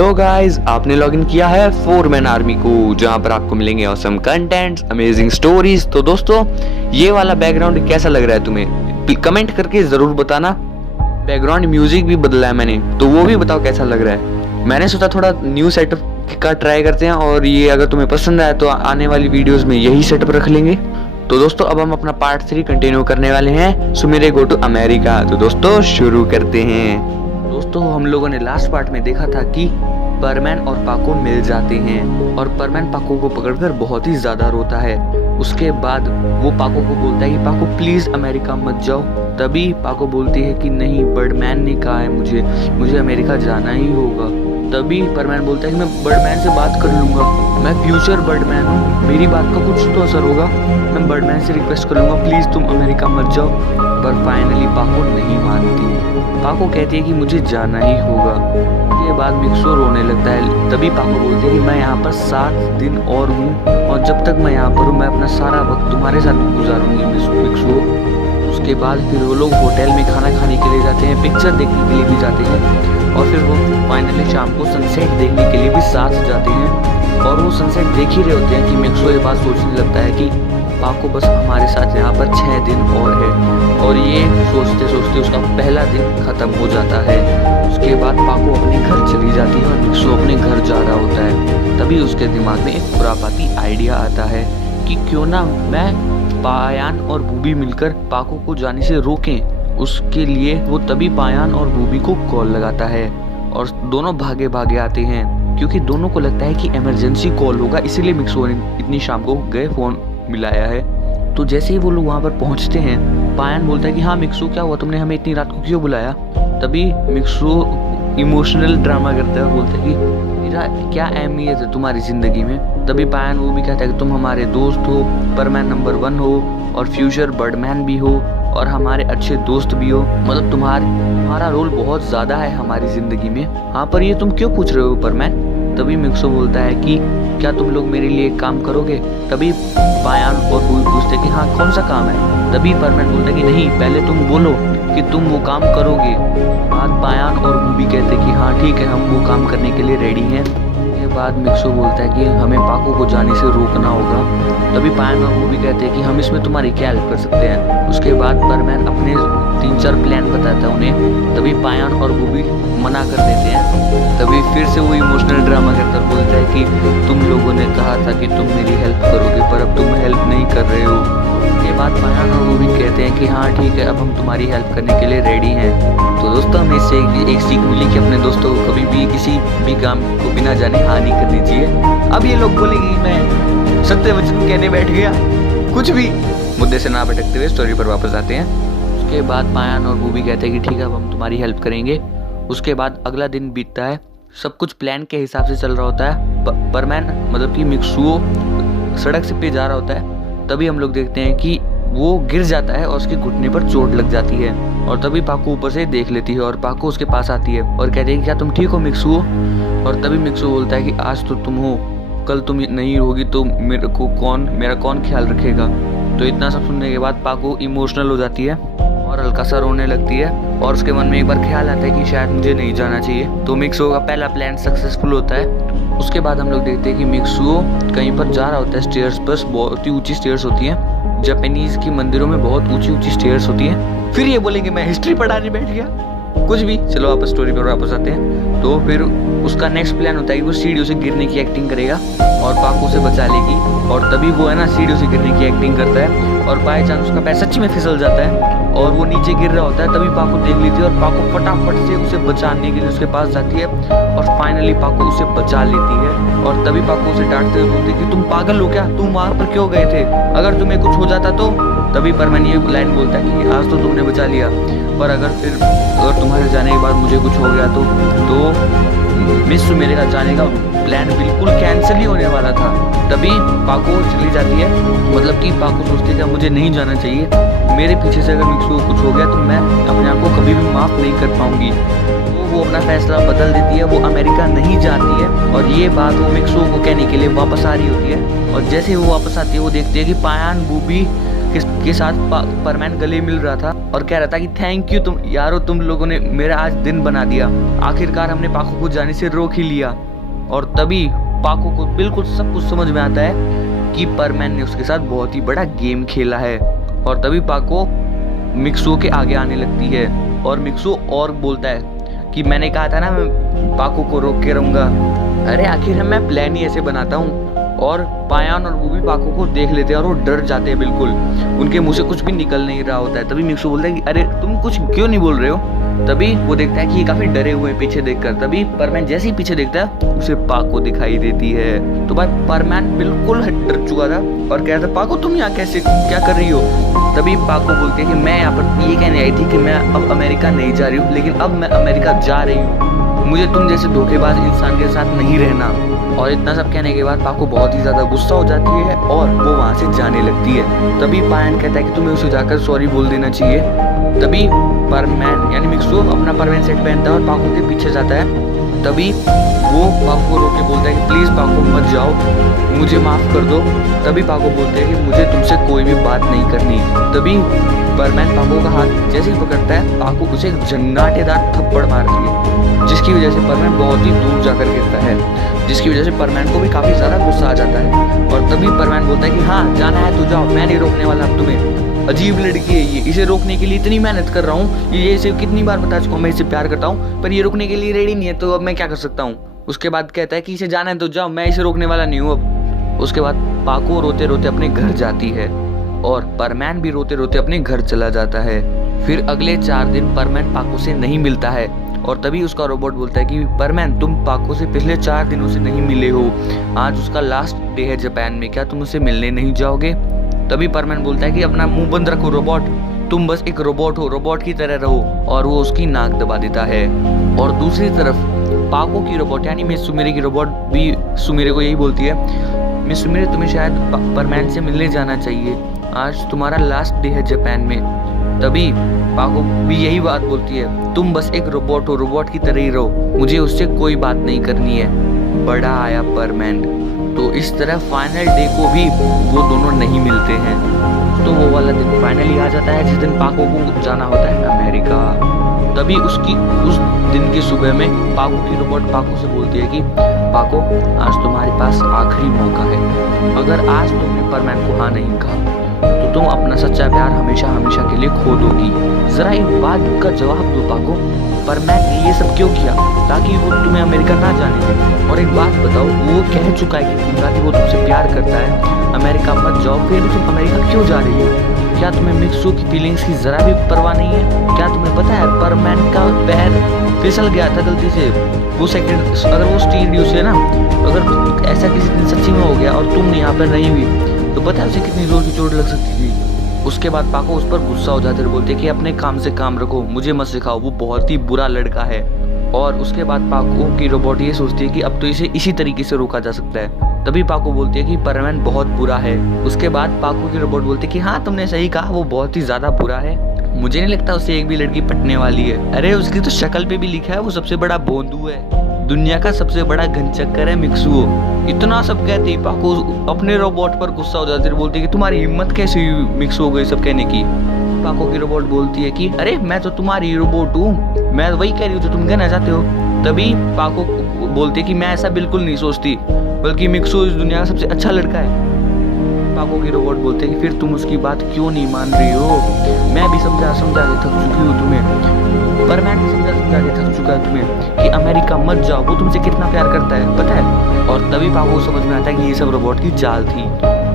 Hello guys, आपने login किया है 4 मैन आर्मी को, जहां पर आपको मिलेंगे ऑसम कंटेंट्स, अमेजिंग स्टोरीज। तो दोस्तों, ये वाला बैकग्राउंड कैसा लग रहा है तुम्हें? कमेंट करके जरूर बताना। बैकग्राउंड म्यूजिक भी बदला है मैंने, तो वो भी बताओ कैसा लग रहा है। मैंने सोचा थोड़ा न्यू सेटअप का ट्राई करते हैं, और ये अगर तुम्हें पसंद आए तो आने वाली वीडियोस में यही सेटअप रख लेंगे। तो दोस्तों, अब हम अपना पार्ट 3 कंटिन्यू करने वाले हैं, सो मेरे गो टू अमेरिका। तो दोस्तों, शुरू करते हैं। दोस्तों, हम लोगों ने लास्ट पार्ट में देखा था कि परमैन और पाको मिल जाते हैं, और परमैन पाको को पकड़कर बहुत ही ज्यादा रोता है। उसके बाद वो पाको को बोलता है कि पाको प्लीज अमेरिका मत जाओ। तभी पाको बोलती है कि नहीं, बर्डमैन ने कहा है मुझे अमेरिका जाना ही होगा। तभी परमैन बोलता है कि मैं बर्डमैन से बात कर लूंगा, मैं फ्यूचर बर्डमैन हूँ, मेरी बात का कुछ तो असर होगा, मैं बर्डमैन से रिक्वेस्ट कर लूंगा प्लीज तुम अमेरिका मत जाओ। पर फाइनली पाको नहीं मानती। पाको कहती है कि मुझे जाना ही होगा। उसके बाद मिक्सो रोने लगता है। तभी पाको बोलती है कि मैं यहाँ पर 7 दिन और हूँ, और जब तक मैं यहाँ पर हूँ मैं अपना सारा वक्त तुम्हारे साथ गुजारूंगी मिक्सो। उसके बाद फिर वो लोग होटल में खाना खाने के लिए जाते हैं, पिक्चर देखने के लिए भी जाते हैं, और फिर वो फाइनली शाम को सनसेट देखने के लिए भी साथ जाते हैं। और वो सनसेट देख ही रहे होते हैं कि मिक्सो ये बात सोचने लगता है कि पाको बस हमारे साथ यहाँ पर 6 दिन और है। और ये सोचते सोचते उसका पहला दिन खत्म हो जाता है। उसके बाद पाको अपने घर चली जाती है और मिक्सो अपने घर जा रहा होता है। तभी उसके दिमाग में एक खुरापाती आइडिया आता है कि क्यों ना मैं पायान और बूबी मिलकर पाको को जाने से रोकें। उसके लिए वो तभी पायान और बूबी को कॉल लगाता है, और दोनों भागे भागे आते हैं, क्योंकि दोनों को लगता है कि इमरजेंसी कॉल होगा, इसीलिए मिक्सो ने इतनी शाम को गए फोन मिलाया है। तो जैसे ही वो लोग वहाँ पर पहुँचते हैं, पायान बोलता है कि हाँ मिक्सो, क्या हुआ, तुमने हमें इतनी रात को क्यों बुलाया? तभी मिक्सो इमोशनल ड्रामा करता है, बोलता है कि मेरा क्या अहमियत है तुम्हारी जिंदगी में। तभी पायान वो भी कहता है कि तुम हमारे दोस्त हो, परमैन नंबर 1 हो, और फ्यूचर बर्डमैन भी हो, और हमारे अच्छे दोस्त भी हो, मतलब तुम्हारा रोल बहुत ज्यादा है हमारी जिंदगी में। हाँ, पर ये तुम क्यों पूछ रहे हो परमैन? तभी मिक्सो बोलता है कि क्या तुम लोग मेरे लिए काम करोगे? तभी पायान और बूबी पूछते कि हाँ कौन सा काम है? तभी परमैन बोलता है कि नहीं, पहले तुम बोलो कि तुम वो काम करोगे। बाद पायान और बूबी कहते कि हाँ ठीक है, हम वो काम करने के लिए रेडी हैं। के बाद मिक्सो बोलता है कि हमें पाको को जाने से रोकना होगा। तभी पायान और बूबी कहते हैं कि हम इसमें तुम्हारी क्या हेल्प कर सकते हैं। उसके बाद परमैन अपने 3-4 प्लान बताता है उन्हें। तभी पायान और बूबी मना कर देते हैं। तभी फिर से वो इमोशनल ड्रामा करता बोलता है कि तुम लोगों ने कहा था कि तुम मेरी हेल्प करोगे, पर अब तुम हेल्प नहीं कर रहे हो। के बाद पायान और बूबी कहते हैं कि हाँ ठीक है, अब हम तुम्हारी हेल्प करने के लिए रेडी हैं। तो दोस्तों, हमें इससे एक सीख मिली कि अपने दोस्तों को कभी भी किसी भी काम को बिना जाने हाँ नहीं करनी चाहिए। अब ये लोग बोलेंगे मैं सत्य वचन कहने बैठ गया। कुछ भी मुद्दे से ना भटकते हुए स्टोरी पर वापस आते हैं। उसके बाद पायान और बूबी कहते हैं कि ठीक है, अब हम तुम्हारी हेल्प करेंगे। उसके बाद अगला दिन बीतता है, सब कुछ प्लान के हिसाब से चल रहा होता है। परमैन मतलब कि मिक्सो सड़क से पे जा रहा होता है। तभी हम लोग देखते हैं कि वो गिर जाता है और उसके घुटने पर चोट लग जाती है। और तभी पाको ऊपर से देख लेती है, और पाको उसके पास आती है और कहती है कि क्या तुम ठीक हो मिक्सो? और तभी मिक्सो बोलता है कि आज तो तुम हो, कल तुम नहीं होगी तो मेरा कौन ख्याल रखेगा? तो इतना सब सुनने के बाद पाको इमोशनल हो जाती है और हल्का सा रोने लगती है, और उसके मन में एक बार ख्याल आता है कि शायद मुझे नहीं जाना चाहिए। तो मिक्सो का पहला प्लान सक्सेसफुल होता है। उसके बाद हम लोग देखते हैं कि मिक्सो कहीं पर जा रहा होता है स्टेयर्स पर। बहुत ही ऊंची स्टेयर्स होती हैं, जापानीज की मंदिरों में बहुत ऊंची ऊंची स्टेयर्स होती हैं। फिर ये बोलेंगे मैं हिस्ट्री पढ़ाने बैठ गया, कुछ भी। चलो वापस स्टोरी पर वापस आते हैं। तो फिर उसका नेक्स्ट प्लान होता है कि वो सीढ़ियों से गिरने की एक्टिंग करेगा और पाको से बचा लेगी। और तभी वो है ना सीढ़ियों से गिरने की एक्टिंग करता है, और बाय चांस उसका पैर सच्ची में फिसल जाता है और वो नीचे गिर रहा होता है। तभी पाको देख लेती है, और पाको फटाफट से उसे बचाने के लिए उसके पास जाती है, और फाइनली पाको उसे बचा लेती है। और तभी पाको उसे डांटते हुए बोलती है कि तुम पागल हो क्या, तुम वहां पर क्यों गए थे, अगर तुम्हें कुछ हो जाता तो? तभी परमैन ये लाइन बोलता है कि आज तो तुमने बचा लिया, पर अगर तुम्हारे जाने के बाद मुझे कुछ हो गया तो मिस मेरे साथ जाने का प्लान बिल्कुल कैंसिल ही होने वाला था। तभी पाको चली जाती है, मतलब कि पाको सोचती है कि मुझे नहीं जाना चाहिए, मेरे पीछे से अगर मिक्सो को कुछ हो गया तो मैं अपने आप को कभी भी माफ़ नहीं कर पाऊंगी। तो वो अपना फैसला बदल देती है, वो अमेरिका नहीं जाती है। और ये बात वो मिक्सो को कहने के लिए वापस आ रही होती है, और जैसे वो वापस आती है वो देखती है कि पायान बूबी के साथ परमैन गले मिल रहा था और कह रहा था कि थैंक यू तुम यारो, तुम लोगों ने मेरा आज दिन बना दिया। आखिरकार हमने पाको को जाने से रोक ही लिया। और तभी पाको को बिल्कुल सब कुछ समझ में आता है कि परमैन ने उसके साथ बहुत ही बड़ा गेम खेला है। और तभी पाको मिक्सो के आगे आने लगती है और मिक्सो और बोलता है कि मैंने कहा था ना मैं पाको को रोक के रहूंगा। अरे आखिर मैं प्लान ही ऐसे बनाता हूँ। और पायान और वो भी पाको को देख लेते हैं और वो डर जाते हैं बिल्कुल, उनके मुंह से कुछ भी निकल नहीं रहा होता है। तभी मिक्सो बोलता है कि अरे तुम कुछ क्यों नहीं बोल रहे हो। तभी वो देखता है कि ये काफी डरे हुए हैं पीछे देखकर। तभी परमैन जैसे ही पीछे देखता है उसे पाको दिखाई देती है। तो भाई परमैन बिल्कुल डर चुका था और कह रहा था पाको तुम यहाँ कैसे क्या कर रही हो। तभी पाको बोलती है कि मैं यहाँ पर ये कहने आई थी कि मैं अब अमेरिका नहीं जा रही हूँ, लेकिन अब मैं अमेरिका जा रही हूँ। मुझे तुम जैसे धोखेबाज इंसान के साथ नहीं रहना। और इतना सब कहने के बाद पाको बहुत ही ज्यादा गुस्सा हो जाती है और वो वहां से जाने लगती है। तभी पायन कहता है कि तुम्हें उसे जाकर सॉरी बोल देना चाहिए। तभी परमैन यानी मिक्सो अपना परमैन सेट पहनता है और पाको के पीछे जाता है। तभी वो पाको को रोक के बोलता है कि प्लीज पाको मत जाओ, मुझे माफ कर दो। तभी पाको बोलते हैं कि मुझे तुमसे कोई भी बात नहीं करनी। तभी परमैन पाको का हाथ जैसे ही पकड़ता है पाको उसे एक जन्नाटेदार थप्पड़ मारती है, जिसकी वजह से परमैन बहुत ही दूर जाकर गिरता है, जिसकी वजह से परमैन को भी काफी ज्यादा गुस्सा आ जाता है। और तभी परमैन बोलता है कि हाँ जाना है तो जाओ, मैं नहीं रोकने वाला अब तुम्हें। अजीब लड़की है ये, इसे रोकने के लिए इतनी मेहनत कर रहा हूँ, ये इसे कितनी बार बता चुका हूँ मैं इसे प्यार करता हूँ, पर ये रुकने के लिए रेडी नहीं है, तो अब मैं क्या कर सकता हूँ। उसके बाद कहता है कि इसे जाना है तो जाओ, मैं इसे रोकने वाला नहीं हूँ अब। उसके बाद पाको रोते रोते अपने घर जाती है और परमैन भी रोते रोते अपने घर चला जाता है। फिर अगले 4 दिन परमैन पाको से नहीं मिलता है और तभी उसका रोबोट बोलता है कि परमैन तुम पाको से पिछले 4 दिनों से नहीं मिले हो, आज उसका लास्ट डे है जापान में, क्या तुम उसे मिलने नहीं जाओगे। तभी परमैन बोलता है कि अपना मुंह बंद रखो रोबोट, तुम बस एक रोबोट हो, रोबोट की तरह रहो। और वो उसकी नाक दबा देता है। और दूसरी तरफ पाको की रोबोट यानी मिस सुमिरे की रोबोट भी सुमिरे को यही बोलती है, मिस सुमिरे तुम्हें शायद परमैन से मिलने जाना चाहिए, आज तुम्हारा लास्ट डे है जापान में। तभी पाको भी यही बात बोलती है, तुम बस एक रोबोट हो, रोबोट की तरह ही रहो, मुझे उससे कोई बात नहीं करनी है। बड़ा आया परमैन। तो इस तरह फाइनल डे को भी वो दोनों नहीं मिलते हैं। तो वो वाला दिन फाइनली आ जाता है जिस दिन पाको को जाना होता है अमेरिका। तभी उस दिन की सुबह में पाको की रोबोट पाको से बोलती है कि पाको आज तुम्हारे पास आखिरी मौका है, अगर आज तुमने परमैन को हाँ नहीं कहा तो तुम अपना सच्चा प्यार हमेशा हमेशा के लिए खो दोगी। जरा एक बात का जवाब दो पाको, परमैन ने ये सब क्यों किया ताकि वो तुम्हें अमेरिका ना जाने दे। और एक बात बताओ, वो कह चुका है कि वो तुमसे प्यार करता है, अमेरिका मत जाओ, फिर भी तुम अमेरिका क्यों जा रही हो। क्या तुम्हें मिक्सो की फीलिंग्स की जरा भी परवाह नहीं है। क्या तुम्हें पता है परमैन का पैर फिसल गया था गलती से, वो सेकंड अगर वो स्टीरियो से ना अगर ऐसा किसी दिन सच्ची में हो गया और तुम यहाँ पर नहीं हुई तो पता है उसे कितनी जोर की चोट लग सकती थी। उसके बाद पाको उस पर गुस्सा हो जाते बोलते कि अपने काम से काम रखो, मुझे मत सिखाओ, वो बहुत ही बुरा लड़का है। और उसके बाद पाको की रोबोट ये सोचती है कि अब तो इसे इसी तरीके से रोका जा सकता है। तभी पाको बोलती है कि परमैन बहुत बुरा है। उसके बाद पाको की रोबोट बोलती है कि हाँ तुमने सही कहा, वो बहुत ही ज्यादा बुरा है, मुझे नहीं लगता उसे एक भी लड़की पटने वाली है। अरे उसकी तो शक्ल पे भी लिखा है वो सबसे बड़ा भोंदू है, दुनिया का सबसे बड़ा घनचक्कर है मिक्सुओ। इतना सब कहते ही पाको अपने रोबोट पर गुस्सा हो जाती है, बोलती है कि तुम्हारी हिम्मत कैसे हुई मिक्सुओ को ये सब कहने की। पाको की रोबोट बोलती है कि अरे मैं तो तुम्हारी रोबोट हूँ, मैं वही कह रही हूँ जो तुम कहना चाहते हो। तभी पाको बोलती है कि मैं ऐसा बिल्कुल नहीं सोचती, बल्कि मिक्सुओ इस दुनिया का सबसे अच्छा लड़का है। पाको की रोबोट बोलते हैं कि फिर तुम उसकी बात क्यों नहीं मान रही हो, मैं भी समझा के थक चुकी हूँ तुम्हें, परमैन भी समझा के थक चुका है तुम्हें कि अमेरिका मत जाओ, वो तुमसे कितना प्यार करता है पता है। और तभी पाको को समझ में आता है कि ये सब रोबोट की चाल थी।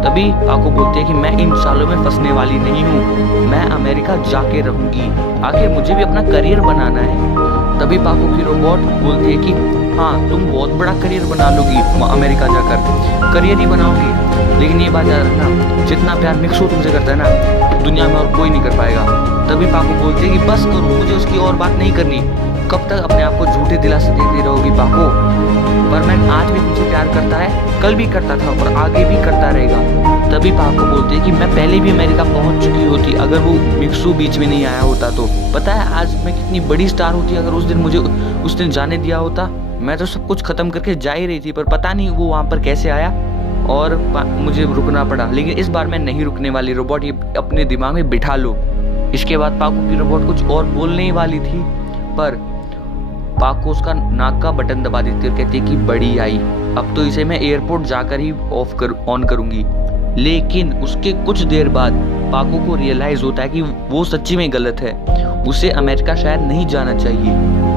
तभी पाको बोलती है कि मैं इन चालों में फंसने वाली नहीं हूँ, मैं अमेरिका जाके रहूंगी, आखिर मुझे भी अपना करियर बनाना है। तभी पाको की रोबोट बोलती है कि हाँ तुम बहुत बड़ा करियर बना लोगी अमेरिका जाकर, करियर ही बनाओगी, लेकिन ये बात याद रखना जितना प्यार मिक्सो तुमसे करता है ना दुनिया में और कोई नहीं कर पाएगा। तभी पाको बोलते हैं कि बस करो, मुझे उसकी और बात नहीं करनी, कब तक अपने आप को झूठे दिलासे देती रहोगी पाको, परमैन आज भी तुमसे प्यार करता है, कल भी करता था और आगे भी करता रहेगा। तभी पाको बोलते हैं कि मैं पहले भी अमेरिका पहुंच चुकी होती अगर वो मिक्सो बीच में नहीं आया होता तो, पता है आज मैं कितनी बड़ी स्टार होती अगर उस दिन मुझे उस दिन जाने दिया होता, मैं तो सब कुछ खत्म करके जा ही रही थी, पर पता नहीं वो वहां पर कैसे आया। और मुझे रुकना पड़ा, लेकिन इस बार मैं नहीं रुकने वाली रोबोट, ये अपने दिमाग में बिठा लो। इसके बाद पाको की रोबोट कुछ और बोलने ही वाली थी, पर पाको उसका नाक का बटन दबा देती और कहती है कि बड़ी आई, अब तो इसे मैं एयरपोर्ट जाकर ही ऑन करूंगी। लेकिन उसके कुछ देर बाद पाको को रियलाइज होता है कि वो सच्ची में गलत है, उसे अमेरिका शायद नहीं जाना चाहिए।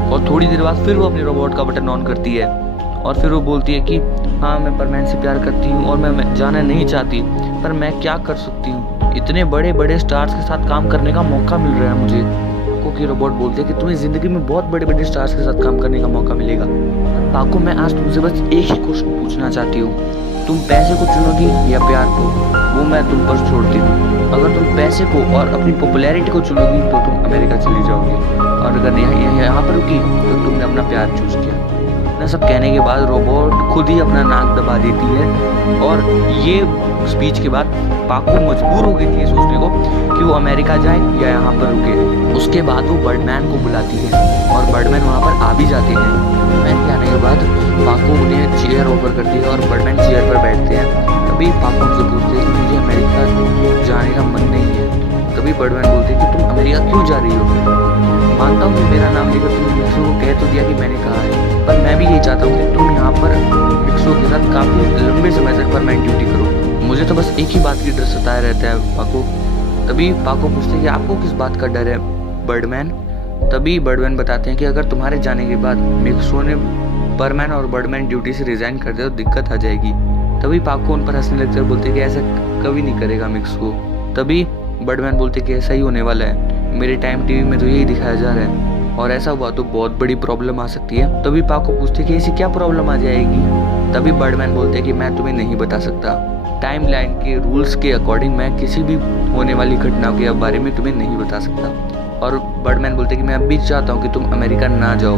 और थोड़ी देर बाद फिर वो अपनी रोबोट का बटन ऑन करती है और फिर वो बोलती है कि हाँ मैं परमैन से प्यार करती हूँ और मैं जाना नहीं चाहती, पर मैं क्या कर सकती हूँ, इतने बड़े बड़े स्टार्स के साथ काम करने का मौका मिल रहा है मुझे। पाको की रोबोट बोलती है कि तुम्हें जिंदगी में बहुत बड़े बड़े स्टार्स के साथ काम करने का मौका मिलेगा। पाको मैं आज तुमसे बस एक ही क्वेश्चन पूछना चाहती हूँ, तुम पैसे को चुनोगी या प्यार को? वो मैं तुम पर छोड़ती हूँ। अगर तुम पैसे को और अपनी पॉपुलैरिटी को चुनोगी तो तुम अमेरिका चली जाओगी, और अगर यहाँ पर रुकी तो तुमने अपना प्यार चूज किया। इतना सब कहने के बाद रोबोट खुद ही अपना नाक दबा देती है, और ये स्पीच के बाद पाको मजबूर हो गई थी सोचने को कि वो अमेरिका जाए या यहाँ पर रुके। उसके बाद वो बर्डमैन को बुलाती है और बर्डमैन वहाँ पर आ भी जाते हैं। बर्डमैन के आने के बाद पाको उन्हें चेयर ऑफर करती है और बर्डमैन चेयर पर बैठते हैं। तभी पाको उनसे पूछते हैं कि मुझे अमेरिका जाने का मन नहीं है। तभी बर्डमैन बोलते हैं कि तुम अमेरिका क्यों जा रही हो? मानता हूँ कि मेरा नाम लेकर तुमने मिक्सो को कह तो दिया कि मैंने कहा है, पर मैं भी यही चाहता हूँ कि तुम यहाँ पर मिक्सो के साथ काफ़ी लंबे समय तक परमानेंट ड्यूटी करो। मुझे तो बस एक ही बात की डर सताया रहता है पाको। तभी पाको पूछते हैं कि आपको किस बात का डर है बर्डमैन? तभी बर्डमैन बताते हैं कि अगर तुम्हारे जाने के बाद मिक्सो ने परमैन और बर्डमैन ड्यूटी से रिजाइन कर दिया तो दिक्कत आ जाएगी। तभी पाको उन पर हंसने लगता है, बोलते कि ऐसा कभी नहीं करेगा मिक्सो। तभी बर्डमैन बोलते कि ऐसा ही होने वाला है, मेरे टाइम टीवी में तो यही दिखाया जा रहा है, और ऐसा हुआ तो बहुत बड़ी प्रॉब्लम आ सकती है। तभी पाको पूछते कि ऐसी क्या प्रॉब्लम आ जाएगी? तभी बर्डमैन बोलते कि मैं तुम्हें नहीं बता सकता, टाइमलाइन के रूल्स के अकॉर्डिंग मैं किसी भी होने वाली घटना के बारे में तुम्हें नहीं बता सकता। और बर्डमैन बोलते कि मैं अब भी चाहता हूँ कि तुम अमेरिका ना जाओ,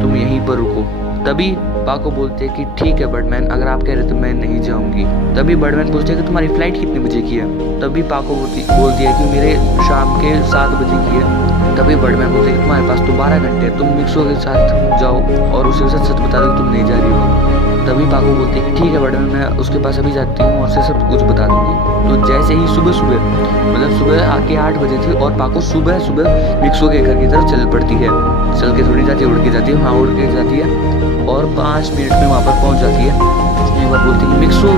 तुम यहीं पर रुको। तभी पाको बोलते हैं कि ठीक है बर्डमैन, अगर आप कह रहे तो मैं नहीं जाऊंगी। तभी बर्डमैन पूछते हैं कि तुम्हारी फ्लाइट कितने बजे की है? तभी पाको बोलती है कि मेरे शाम के 7 बजे की है। तभी बर्डमैन बोलते हैं कि तुम्हारे पास तो 12 घंटे है, तुम मिक्सो के साथ जाओ और उसे सच बता दो कि तुम नहीं जा रही हो। तभी पाको बोलते हैं कि ठीक है बर्डमैन, मैं उसके पास अभी जाती हूँ और उसे सब कुछ बता दूंगी। तो जैसे ही सुबह मतलब सुबह आके 8 बजे थे और पाको सुबह मिक्सो के घर की तरफ चल पड़ती है। चल के थोड़ी जाती है, उड़ के जाती है, हाँ उड़ के जाती है और 5 मिनट में वहाँ पर पहुँच जाती है। एक बार बोलती है मिक्सो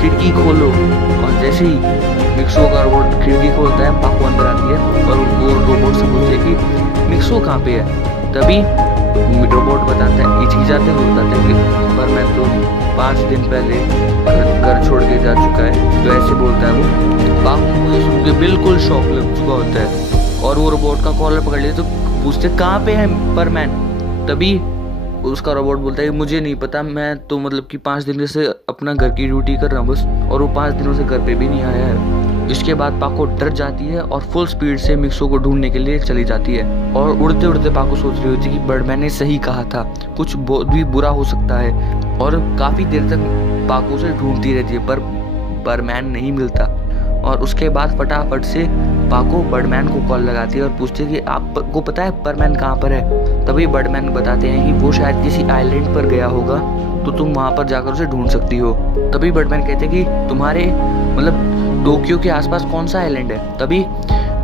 खिड़की खोलो, और जैसे ही मिक्सो का रोबोट खिड़की खोलता है पाको अंदर आती है और वो रोबोट से पूछती है कि मिक्सो कहाँ पे है? तभी रोबोट बताता है, हिचकिचाते हुए बताता है कि पर मैं तो 5 दिन पहले घर छोड़ के जा चुका है। तो ऐसे बोलता है वो। पाको को ये सुन के बिल्कुल शॉक लग चुका होता है और वो रोबोट का कॉलर पकड़ लेते तो पूछते कहाँ पे है परमैन? तभी उसका रोबोट बोलता है मुझे नहीं पता, मैं तो मतलब कि 5 दिन से अपना घर की ड्यूटी कर रहा हूँ बस, और वो 5 दिनों से घर पे भी नहीं आया है। इसके बाद पाको डर जाती है और फुल स्पीड से मिक्सो को ढूंढने के लिए चली जाती है। और उड़ते उड़ते पाको सोच रही होती है कि बर्डमैन ने सही कहा था, कुछ बहुत भी बुरा हो सकता है। और काफ़ी देर तक पाको से ढूंढती रहती है पर बर्डमैन नहीं मिलता। और उसके बाद फटाफट से पाको बर्डमैन को कॉल लगाती है और पूछती है कि आपको पता है बर्डमैन कहाँ पर है? तभी बर्डमैन बताते हैं कि वो शायद किसी आइलैंड पर गया होगा, तो तुम वहाँ पर जाकर उसे ढूंढ सकती हो। तभी बर्डमैन कहते हैं कि तुम्हारे मतलब टोक्यो के आसपास कौन सा आइलैंड है? तभी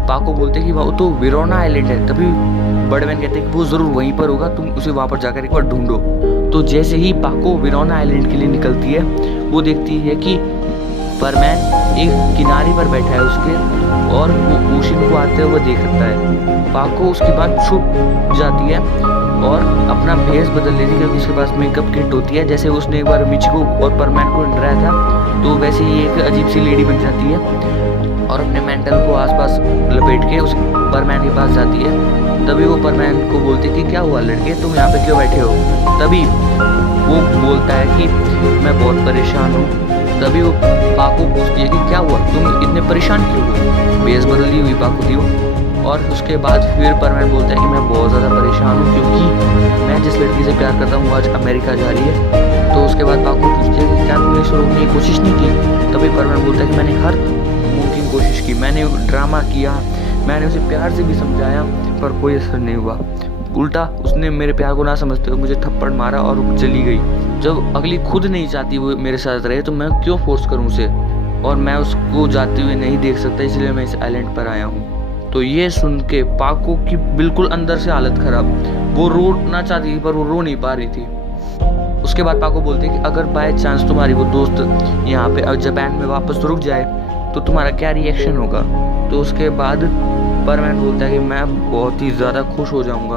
पाको बोलते हैं कि वो तो वेरोना आइलैंड है। तभी बर्डमैन कहते हैं कि वो ज़रूर वहीं पर होगा, तुम उसे वहाँ पर जाकर एक बार ढूंढो। तो जैसे ही पाको वेरोना आइलैंड के लिए निकलती है, वो देखती है कि परमैन एक किनारे पर बैठा है उसके, और वो ओशन को आते हुए देख सकता है। पाको उसके बाद छुप जाती है और अपना भेस बदल लेती है क्योंकि उसके पास मेकअप किट होती है। जैसे उसने एक बार मिचिको और परमैन को डराया था, तो वैसे ही एक अजीब सी लेडी बन जाती है और अपने मेंटल को आसपास लपेट के उस परमैन के पास जाती है। तभी वो परमैन को बोलती है कि क्या हुआ लड़के, तुम यहाँ पे क्यों बैठे हो? तभी वो बोलता है कि मैं बहुत परेशान हूँ। तभी वो पाको पूछती है कि क्या हुआ, तुम इतने परेशान क्यों हो? भेस बदली हुई पाको थी वो। और उसके बाद फिर परमैन बोलता है कि मैं बहुत ज़्यादा परेशान हूँ क्योंकि मैं जिस लड़की से प्यार करता हूँ आज अमेरिका जा रही है। तो उसके बाद पाको पूछती है कि क्या तुमने इसे रोकने की कोशिश नहीं की? तभी परमैन बोलता है कि मैंने हर मुमकिन कोशिश की, मैंने ड्रामा किया, मैंने उसे प्यार से भी समझाया, पर कोई असर नहीं हुआ। उल्टा उसने मेरे प्यार को ना समझते हुए मुझे थप्पड़ मारा और चली गई। जब अगली खुद नहीं चाहती वो मेरे साथ रहे तो मैं क्यों फोर्स करूं उसे, और मैं उसको जाते हुए नहीं देख सकता, इसलिए मैं इस आइलैंड पर आया हूँ। तो ये सुन के पाको की बिल्कुल अंदर से हालत खराब, वो रोना चाहती थी पर वो रो नहीं पा रही थी। उसके बाद पाको बोलते कि अगर बाय चांस तुम्हारी वो दोस्त यहाँ पे जापान में वापस रुक जाए तो तुम्हारा क्या रिएक्शन होगा। तो उसके बाद परमैन बोलता है कि मैं बहुत ही ज़्यादा खुश हो जाऊंगा,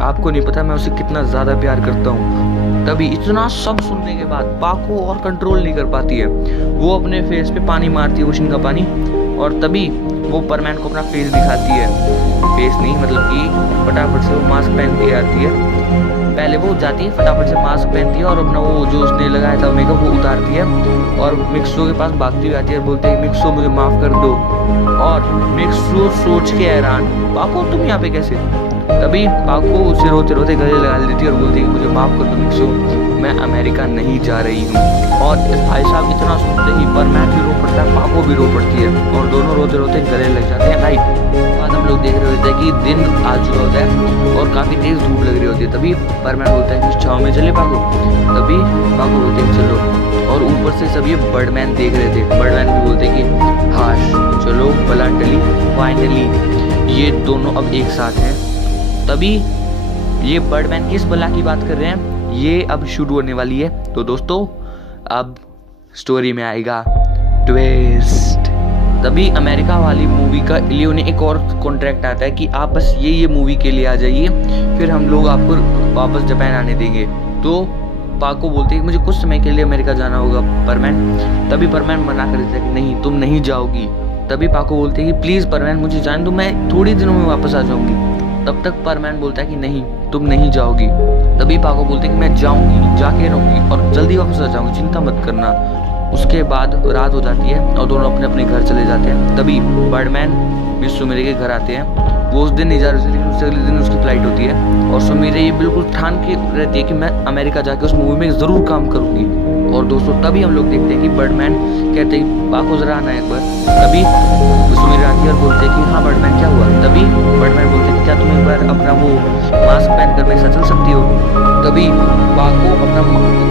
आपको नहीं पता मैं उसे कितना ज़्यादा प्यार करता हूँ। तभी इतना सब सुनने के बाद पाको और कंट्रोल नहीं कर पाती है, वो अपने फेस पे पानी मारती है, ओशन का पानी, और तभी वो परमैन को अपना फेस दिखाती है। फेस नहीं मतलब कि फटाफट से वो मास्क पहन के आती है। पहले वो जाती है, फटाफट से मास्क पहनती है और अपना वो जो उसने लगाया था मेकअप वो उतारती है और मिक्सो के पास भागती हुई आती है, बोलते हैं मिक्सो मुझे माफ़ कर दो। और मिक्सो सोच के हैरान, पाको तुम यहाँ पे कैसे। तभी पाको उसे रोते रोते गले लगा लेती है और बोलती है कि मुझे माफ़ कर दो मिक्सो, मैं अमेरिका नहीं जा रही हूँ। और इस भाई साहब इतना सुनते ही परमैन भी रो पड़ता है, पाको भी रो पड़ती है और दोनों रोते रोते गले लग जाते हैं। बाद हम लोग देख रहे होते हैं कि दिन आ चुका होता है और काफ़ी तेज़ धूप लग रही होती है। तभी परमैन बोलता है कि छाँव में चले पाको, तभी पाको बोलते हैं चलो। और ऊपर से सब ये बर्डमैन देख रहे थे, बर्डमैन भी बोलते कि हाश चलो बला टली, फाइनली ये दोनों अब एक साथ हैं। तभी ये बर्डमैन किस बला की बात कर रहे हैं ये अब शुरू होने वाली है। तो दोस्तों अब स्टोरी में आएगा ट्विस्ट। तभी अमेरिका वाली मूवी का लिए उन्हें एक और कॉन्ट्रैक्ट आता है कि आप बस ये मूवी के लिए आ जाइए, फिर हम लोग आपको वापस जापान आने देंगे। तो पाको बोलते हैं कि मुझे कुछ समय के लिए अमेरिका जाना होगा परमैन। तभी परमैन मना कर देता है कि नहीं तुम नहीं जाओगी। तभी पाको बोलते हैं कि प्लीज़ परमैन मुझे जाने दो, मैं थोड़ी दिनों में वापस आ जाऊंगी। तब तक परमैन बोलता है कि नहीं तुम नहीं जाओगी। तभी पाको बोलते हैं कि मैं जाऊंगी, जाके रहूंगी और जल्दी वापस आ जाऊंगी, चिंता मत करना। उसके बाद रात हो जाती है और दोनों अपने अपने घर चले जाते हैं। तभी बर्डमैन भी सुमीरे के घर आते हैं। वो उस दिन नहीं जा रही थी लेकिन उससे अगले दिन उसकी फ्लाइट होती है और सुमीरे ये बिल्कुल ठान के रहती है कि मैं अमेरिका जाके उस मूवी में ज़रूर काम करूँगी। और दोस्तों तभी हम लोग देखते हैं कि बर्डमैन कहते हैं पाको जरा आना एक बार। तभी सुमीरे आती है और बोलते हैं कि हाँ बर्डमैन क्या हुआ। तभी बर्डमैन बोलते हैं कि क्या तुम एक बार अपना वो मास्क पहन कर मेरे साथ चल सकती हो। तभी पाको अपना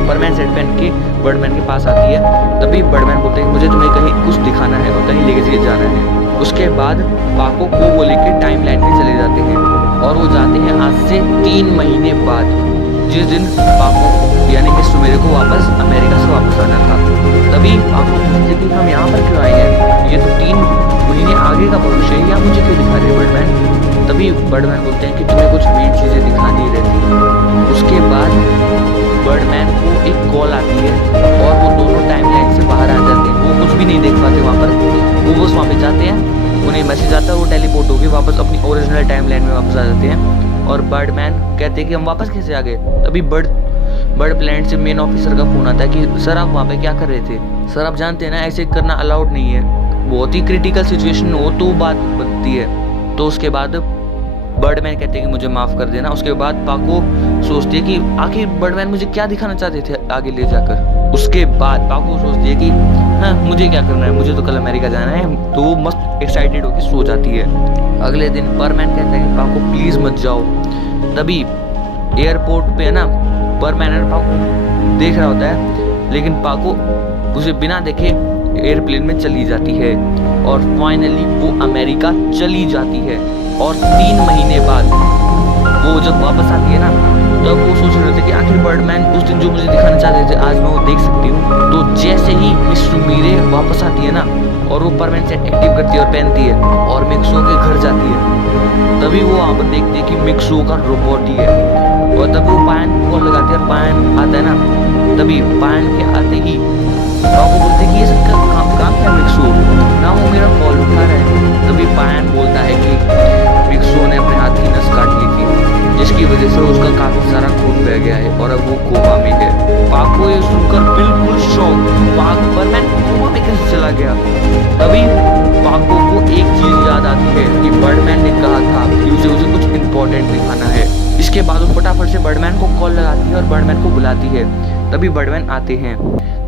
परमैन सेट पहन के बर्डमैन के पास आती है। तभी बर्डमैन बोलते हैं कि मुझे तुम्हें कहीं कुछ दिखाना है और कहीं लेके जाना है। उसके बाद पाको को वो लेके टाइम लाइन में चले जाते हैं और वो जाते हैं आज से 3 महीने बाद, जिस दिन पाको यानी कि सुमेरे को वापस अमेरिका से वापस आना था। तभी पाको पूछते कि हम यहाँ पर क्यों आए हैं, ये तो 3 महीने आगे का भविष्य है, या मुझे क्यों दिखा रहे हैं बर्डमैन। तभी बर्डमैन बोलते हैं कि तुम्हें कुछ मेन चीज़ें दिखानी रहती। उसके बाद बर्डमैन को एक कॉल आती है और वो दोनों टाइम लाइन से बाहर आ जाते हैं। वो कुछ भी नहीं देख पाते वहाँ पर, वो बस वहाँ पे जाते हैं, उन्हें मैसेज आता है, वो टेलीपोर्ट होकर वापस अपनी ओरिजिनल टाइम लाइन में वापस आ जाते हैं। और बर्डमैन कहते हैं कि हम वापस कैसे आ गए। तभी बर्ड प्लैनेट से मेन ऑफिसर का फोन आता है कि सर आप वहाँ पे क्या कर रहे थे। सर आप जानते हैं ना ऐसे करना अलाउड नहीं है, बहुत ही क्रिटिकल सिचुएशन हो तो बात बनती है। तो उसके बाद बर्डमैन कहते हैं कि मुझे माफ़ कर देना। उसके बाद पाको सोचती है कि आखिर बर्डमैन मुझे क्या दिखाना चाहते थे आगे ले जाकर। उसके बाद पाको सोचती है कि हाँ मुझे क्या करना है, मुझे तो कल अमेरिका जाना है। तो वो मस्त एक्साइटेड होकर सो जाती है। अगले दिन बर्डमैन कहता है कि पाको प्लीज़ मत जाओ। तभी एयरपोर्ट पे है ना बर्डमैन पाको देख रहा होता है, लेकिन पाको उसे बिना देखे एयरप्लेन में चली जाती है और फाइनली वो अमेरिका चली जाती है। और 3 महीने बाद वो जब वापस आती है ना तब वो सोच रहे थे कि आखिर बर्डमैन उस दिन जो मुझे दिखाना चाहते थे आज मैं वो देख सकती हूँ। तो जैसे ही मिस सुमीरे वापस आती है ना और वो परमैन सेट एक्टिव करती है और पहनती है और मिक्सो के घर जाती है, तभी वो वहाँ पर देखते हैं कि मिक्सो का रोबोट ही है। और तभी वो पायन कॉल लगाती है और पायन आता है ना, तभी पायन के आते ही पाको बोलते हैं कि ये सब काम क्या मिक्सो ना, वो मेरा कॉल उठा रहा है। तभी पायन बोलता है कि मिक्सो ने अपने हाथ की नस काट ली थी जिसकी वजह से उसका काफी सारा खून बह गया है और अब वो कोमा में है। पाको ये सुनकर बिल्कुल शॉक, बर्डमैन कोमा में कैसे चला गया। तभी पाको को एक चीज याद आती है कि बर्डमैन ने कहा था कि उसे कुछ इम्पोर्टेंट दिखाना है। इसके बाद वो फटाफट से बर्डमैन को कॉल लगाती है और बर्डमैन को बुलाती है। तभी बर्डमैन आते हैं।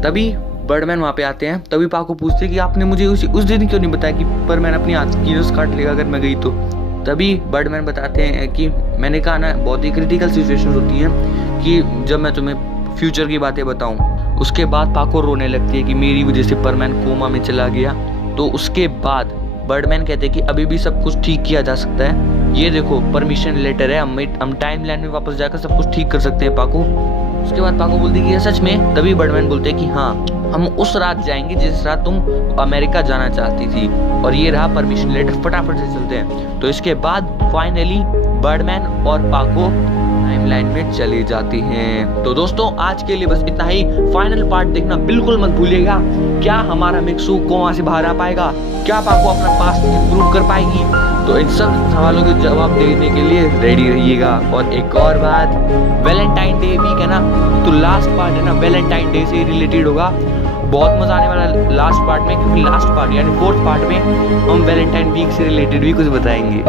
तभी बर्डमैन वहाँ पे आते हैं। तभी पाको पूछते हैं कि आपने मुझे उस दिन क्यों नहीं बताया कि बर्डमैन अपनी हाथ की नस काट लेगा अगर मैं गई तो। तभी बर्डमैन बताते हैं कि मैंने कहा ना, बहुत ही क्रिटिकल सिचुएशन होती हैं कि जब मैं तुम्हें फ्यूचर की बातें बताऊं। उसके बाद पाको रोने लगती है कि मेरी वजह से परमैन कोमा में चला गया। तो उसके बाद बर्डमैन कहते हैं कि अभी भी सब कुछ ठीक किया जा सकता है, ये देखो परमिशन लेटर है, हम टाइम लाइन में वापस जाकर सब कुछ ठीक कर सकते हैं पाको। उसके बाद पाको बोलती है कि ये सच में। तभी बर्डमैन बोलते हैं कि हाँ, हम उस रात जाएंगे जिस रात तुम अमेरिका जाना चाहती थी, और ये रहा परमिशन लेटर, फटाफट से चलते हैं। तो इसके बाद फाइनली बर्डमैन और पाको टाइमलाइन में चली जाती हैं। तो दोस्तों आज के लिए बस इतना ही। फाइनल पार्ट देखना बिल्कुल मत भूलिएगा। क्या हमारा मिक्सू कोमा से बाहर आ पाएगा? क्या पाको अपना पास्ट इंप्रूव कर पाएगी? तो इन सब सवालों के जवाब देने के लिए रेडी रहिएगा। और एक और बात, वैलेंटाइन डे वीक है ना, तो लास्ट पार्ट है ना वैलेंटाइन डे से रिलेटेड होगा। बहुत मजा आने वाला लास्ट पार्ट में, क्योंकि लास्ट पार्ट यानी फोर्थ पार्ट में हम वैलेंटाइन वीक से रिलेटेड भी कुछ बताएंगे।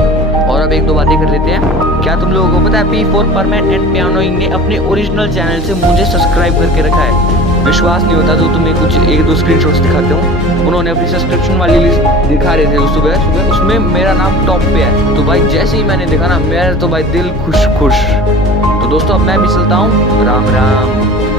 और अब एक दो बातें कर लेते हैं। क्या तुम लोगों को पता है P4 परमैन एंड पियानोइंग ने अपने ओरिजिनल चैनल से मुझे सब्सक्राइब करके रखा है? विश्वास नहीं होता तो तुम्हें कुछ एक दो स्क्रीनशॉट्स दिखाते हूँ। उन्होंने अपनी सब्सक्रिप्शन वाली लिस्ट दिखा रहे थे सुबह, उसमें मेरा नाम टॉप पे है। तो भाई जैसे ही मैंने देखा ना, मेरा तो भाई दिल खुश। तो दोस्तों अब मैं भी चलता हूँ, राम राम।